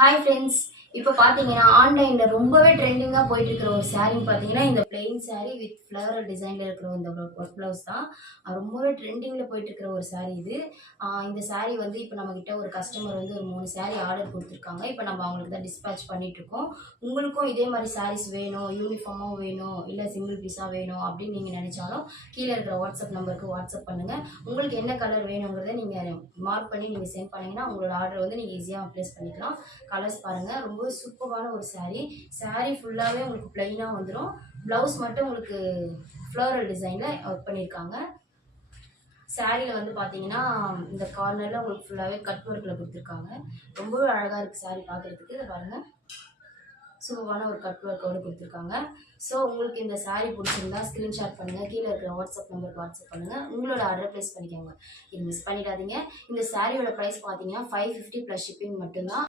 Hi friends, இப்போ பார்த்தீங்கன்னா ஆன்லைனில் ரொம்பவே ட்ரெண்டிங்காக போயிட்டு இருக்கிற ஒரு சாரீன்னு பார்த்தீங்கன்னா இந்த பிளெயின் சாரீ வித் ஃப்ளவரல் டிசைனில் இருக்கிற இந்த ஒர்க் ப்ளவுஸ் தான். ரொம்பவே ட்ரெண்டிங்கில் போயிட்டு இருக்கிற ஒரு சாரீ இது. இந்த சாரீ வந்து இப்போ நம்மக்கிட்ட ஒரு கஸ்டமர் வந்து ஒரு 3 சாரீ ஆர்டர் கொடுத்துருக்காங்க. இப்போ நம்ம அவங்களுக்கு தான் டிஸ்பேச் பண்ணிகிட்ருக்கோம். உங்களுக்கும் இதே மாதிரி சாரீஸ் வேணும், யூனிஃபார்மாக வேணும், இல்லை சிங்கிள் பீஸாக வேணும் அப்படின்னு நீங்கள் நினச்சாலும் கீழே இருக்கிற வாட்ஸ்அப் நம்பருக்கு வாட்ஸ்அப் பண்ணுங்கள். உங்களுக்கு என்ன கலர் வேணுங்கிறத நீங்கள் மார்க் பண்ணி நீங்கள் சென்ட் பண்ணிங்கன்னா உங்களோட ஆர்டர் வந்து நீங்கள் ஈஸியாக ப்ளேஸ் பண்ணிக்கலாம். கலர்ஸ் பாருங்கள், ரொம்ப சூப்பரான ஒரு சாரீ ஃபுல்லாகவே உங்களுக்கு பிளைனாக வந்துடும். ப்ளவுஸ் மட்டும் உங்களுக்கு ஃப்ளோரல் டிசைனில் ஒர்க் பண்ணியிருக்காங்க. சாரியில் வந்து பார்த்தீங்கன்னா இந்த கார்னரில் உங்களுக்கு ஃபுல்லாகவே கட் ஒர்க்கில் கொடுத்துருக்காங்க. ரொம்பவே அழகாக இருக்குது சாரீ பார்க்குறதுக்கு. இதை பாருங்கள், சூப்பரான ஒரு கட் ஒர்க்கோடு கொடுத்துருக்காங்க. ஸோ உங்களுக்கு இந்த சாரீ பிடிச்சிருந்தா ஸ்க்ரீன்ஷாட் பண்ணுங்கள், கீழே இருக்கிற வாட்ஸ்அப் நம்பருக்கு வாட்ஸ்அப் பண்ணுங்கள், உங்களோட ஆர்டர் ப்ளேஸ் பண்ணிக்கோங்க. இது மிஸ் பண்ணிடாதீங்க. இந்த சாரியோட ப்ரைஸ் பார்த்தீங்கன்னா 550 + ஷிப்பிங் மட்டும்தான்.